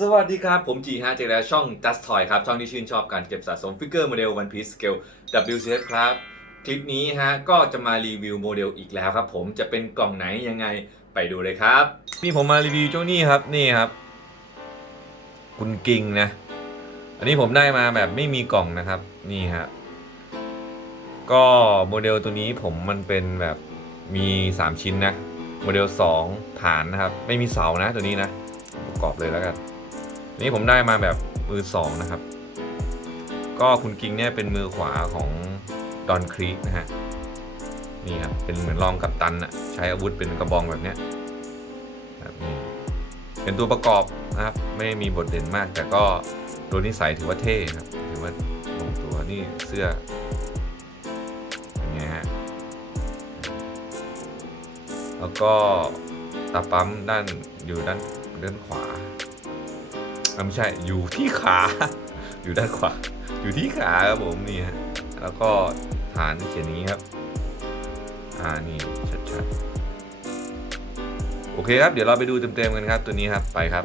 สวัสดีครับ ผมจีฮะเจอแล้วช่อง Just Toy ครับ ช่องที่ชื่นชอบการเก็บสะสมฟิกเกอร์โมเดล One Piece Scale WCS ครับ คลิปนี้ฮะ ก็จะมารีวิวโมเดลอีกแล้วครับผมจะเป็นกล่องไหนยังไงไปดูเลยครับ นี่ผมมารีวิวเจ้านี่ครับ นี่ครับ คุณกิงนะ อันนี้ผมได้มาแบบไม่มีกล่องนะครับ นี่ฮะก็โมเดลตัวนี้ผมมันเป็นแบบมี 3 ชิ้นนะ โมเดล 2 ฐานนะครับ ไม่มีเสานะตัวนี้นะประกอบเลยแล้วกัน นี่ผมได้มาแบบมือสองนะครับ ก็คุณกิงเนี่ยเป็นมือขวาของดอนครีกนะฮะ นี่ครับ เป็นเหมือนรองกับตันอะใช้อาวุธเป็นกระบองแบบเนี้ยแบบนี้เป็นตัวประกอบนะครับ ไม่มีบทเด่นมาก แต่ก็ตัวนิสัยถือว่าเท่ครับถือว่าลงตัวนี่เสื้อเป็นไงฮะแล้วก็ตาปั๊มด้านอยู่ด้านด้านขวา ไม่ใช่อยู่ที่ขา อยู่ด้านขวาอยู่ที่ขาครับผมนี่ฮะแล้วก็ฐานเขียนนี้ครับ อ่านี่ชัดๆโอเคครับ เดี๋ยวเราไปดูเต็มๆกันครับ ตัวนี้ครับไปครับ